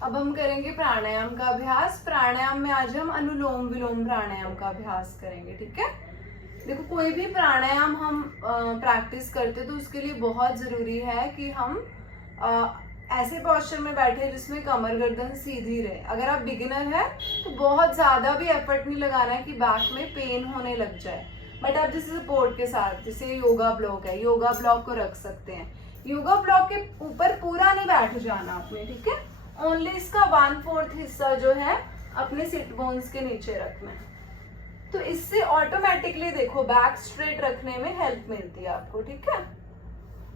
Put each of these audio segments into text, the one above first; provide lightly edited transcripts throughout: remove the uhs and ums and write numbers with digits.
अब हम करेंगे प्राणायाम का अभ्यास। प्राणायाम में आज हम अनुलोम विलोम प्राणायाम का अभ्यास करेंगे, ठीक है। देखो, कोई भी प्राणायाम हम प्रैक्टिस करते तो उसके लिए बहुत जरूरी है कि हम ऐसे पोस्चर में बैठे जिसमें कमर गर्दन सीधी रहे। अगर आप बिगिनर है तो बहुत ज्यादा भी एफर्ट नहीं लगाना है कि बैक में पेन होने लग जाए। बट आप जैसे सपोर्ट के साथ, जैसे योगा ब्लॉक है, योगा ब्लॉक को रख सकते हैं। योगा ब्लॉक के ऊपर पूरा नहीं बैठ जाना आपने, ठीक है। ओनली इसका 1/4 हिस्सा जो है अपने सिट बोन्स के नीचे रखना है। तो इससे ऑटोमेटिकली देखो बैक स्ट्रेट रखने में हेल्प मिलती है आपको, ठीक है।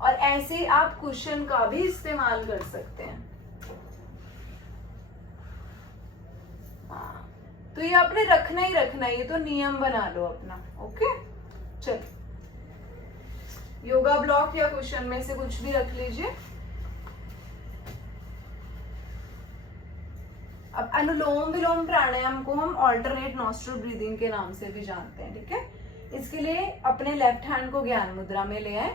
और ऐसे ही आप कुशन का भी इस्तेमाल कर सकते हैं। हाँ, तो ये आपने रखना ही रखना है, ये तो नियम बना लो अपना। ओके, चलो योगा ब्लॉक या कुशन में से कुछ भी रख लीजिए। अब अनुलोम विलोम प्राणायाम को हम ऑल्टरनेट नॉस्ट्रल ब्रीदिंग के नाम से भी जानते हैं, ठीक है। इसके लिए अपने लेफ्ट हैंड को ज्ञान मुद्रा में ले आए।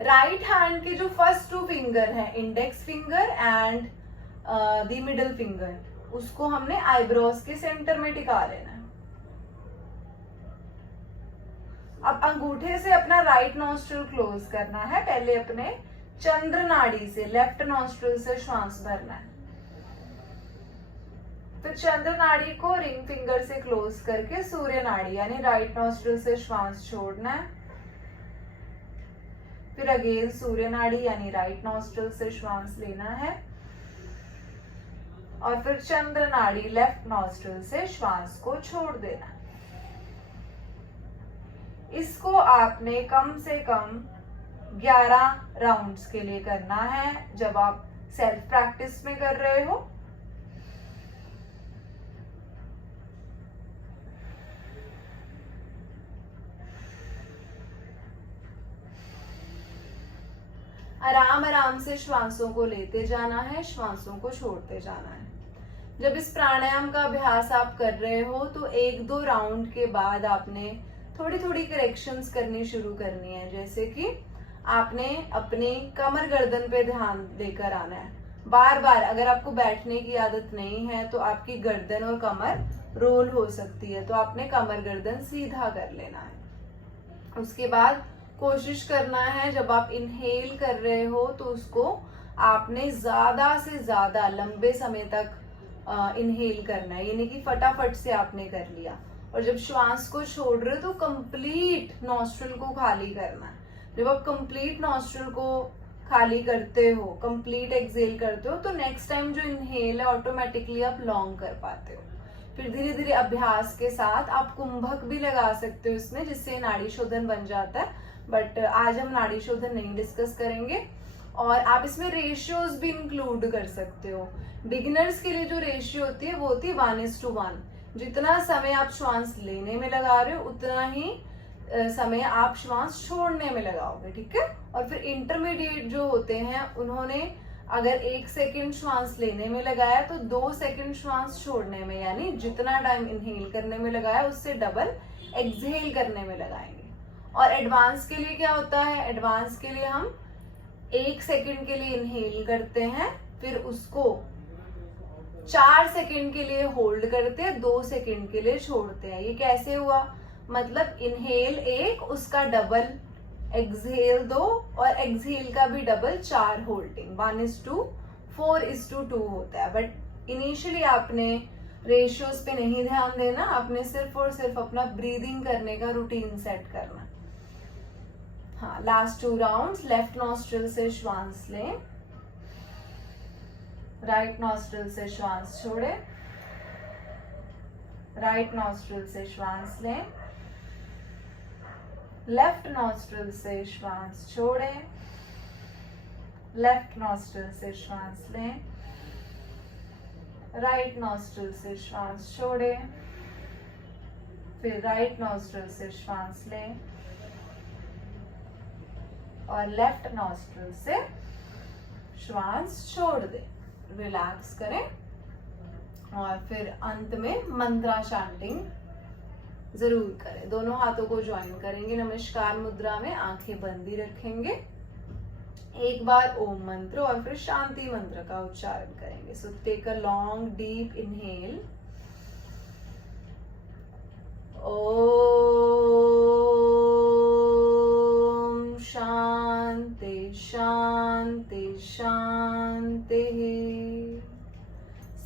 राइट हैंड के जो फर्स्ट 2 फिंगर हैं, index finger and the middle finger, उसको हमने आईब्रोज के सेंटर में टिका लेना है। अब अंगूठे से अपना राइट नॉस्ट्रल क्लोज करना है। पहले अपने चंद्र नाड़ी से लेफ्ट नॉस्ट्रल से श्वास भरना है। फिर चंद्र नाड़ी को रिंग फिंगर से क्लोज करके सूर्य नाड़ी यानी राइट नॉस्ट्रल से श्वास छोड़ना है। फिर अगेन सूर्य नाड़ी यानी राइट नॉस्ट्रल से श्वास लेना है और फिर चंद्र नाड़ी लेफ्ट नॉस्ट्रल से श्वास को छोड़ देना है। इसको आपने कम से कम 11 राउंड्स के लिए करना है जब आप सेल्फ प्रैक्टिस में कर रहे हो। आराम आराम से श्वासों को लेते जाना है, श्वासों को छोड़ते जाना है। जब इस प्राणायाम का अभ्यास आप कर रहे हो तो 1-2 राउंड के बाद आपने थोड़ी थोड़ी करेक्शंस करनी शुरू करनी है। जैसे कि आपने अपने कमर गर्दन पे ध्यान देकर आना है। बार बार अगर आपको बैठने की आदत नहीं है तो आपकी गर्दन और कमर रोल हो सकती है, तो आपने कमर गर्दन सीधा कर लेना है। उसके बाद कोशिश करना है जब आप इनहेल कर रहे हो तो उसको आपने ज्यादा से ज्यादा लंबे समय तक इनहेल करना है, यानी कि फटाफट से आपने कर लिया। और जब श्वास को छोड़ रहे हो तो कंप्लीट नॉस्ट्रल को खाली करना है। जब आप कंप्लीट नॉस्ट्रल को खाली करते हो, कंप्लीट एक्सहेल करते हो, तो नेक्स्ट टाइम जो इनहेल है ऑटोमेटिकली आप लॉन्ग कर पाते हो। फिर धीरे धीरे अभ्यास के साथ आप कुंभक भी लगा सकते हो इसमें, जिससे नाड़ी शोधन बन जाता है। बट आज हम नाड़ी शोधन नहीं डिस्कस करेंगे। और आप इसमें रेशियोज भी इंक्लूड कर सकते हो। बिगिनर्स के लिए जो रेशियो होती है वो होती है 1:1। जितना समय आप श्वास लेने में लगा रहे हो उतना ही समय आप श्वास छोड़ने में लगाओगे, ठीक है। और फिर इंटरमीडिएट जो होते हैं उन्होंने अगर 1 सेकेंड श्वास लेने में लगाया तो 2 सेकेंड श्वास छोड़ने में, यानी जितना टाइम इनहेल करने में लगाया उससे डबल एक्सहेल करने में लगाएंगे। और एडवांस के लिए क्या होता है, एडवांस के लिए हम 1 सेकेंड के लिए इनहेल करते हैं, फिर उसको 4 सेकेंड के लिए होल्ड करते हैं, 2 सेकेंड के लिए छोड़ते हैं। ये कैसे हुआ, मतलब इनहेल 1 उसका डबल, एक्सहेल 2 और एक्सहेल का भी डबल, 4 होल्डिंग। 1:4:2 होता है। बट इनिशियली आपने रेशियोज पे नहीं ध्यान देना, आपने सिर्फ और सिर्फ अपना ब्रीदिंग करने का रूटीन सेट करना। हाँ, लास्ट 2 राउंड्स। लेफ्ट नॉस्ट्रिल से श्वास लें, राइट नॉस्ट्रिल से श्वास छोड़े, राइट नॉस्ट्रिल से श्वास लें, लेफ्ट नॉस्ट्रिल से श्वास छोड़े, लेफ्ट नॉस्ट्रिल से श्वास लें, राइट नॉस्ट्रिल से श्वास छोड़े, फिर राइट नॉस्ट्रिल से श्वास लें और लेफ्ट नॉस्ट्रिल से श्वास छोड़ दें। रिलैक्स करें और फिर अंत में मंत्रा चैंटिंग जरूर करें। दोनों हाथों को ज्वाइन करेंगे नमस्कार मुद्रा में, आंखें बंद ही रखेंगे। एक बार ओम मंत्र और फिर शांति मंत्र का उच्चारण करेंगे. So take a long deep inhale. ओम शांति शांति शांति.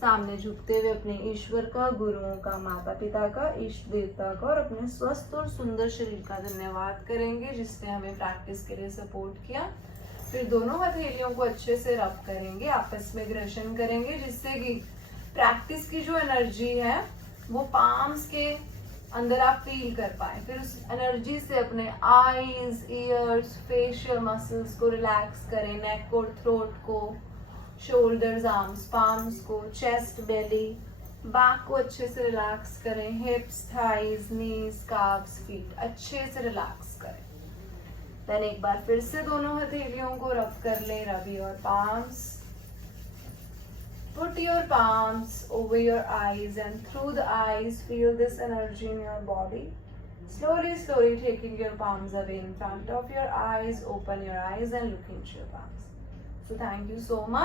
सामने झुकते हुए अपने ईश्वर का, गुरुओं का, माता पिता का, इष्ट देवता का और अपने स्वस्थ और सुंदर शरीर का धन्यवाद करेंगे जिसने हमें प्रैक्टिस के लिए सपोर्ट किया. फिर दोनों हथेलियों को अच्छे से रब करेंगे, आपस में घर्षण करेंगे जिससे कि प्रैक्टिस की जो एनर्जी है वो पाम्स के अंदर आप फील कर पाए. फिर उस एनर्जी से अपने आईज, ईयर्स, फेशियल मसल्स को रिलैक्स करें, नेक और थ्रोट को, शोल्डर्स, आर्म्स, पाम्स को, चेस्ट, बेली, बैक को अच्छे से रिलैक्स करें. हिप्स, थाइज, नीज, काफ्स, फीट अच्छे से रिलैक्स करें. देन एक बार फिर से दोनों हथेलियों को रब कर लें. Rub your palms. Put your palms over your eyes and through the eyes feel this energy in your body. Slowly, slowly taking your palms away in front of your eyes. Open your eyes and look into your palms. So thank you so much.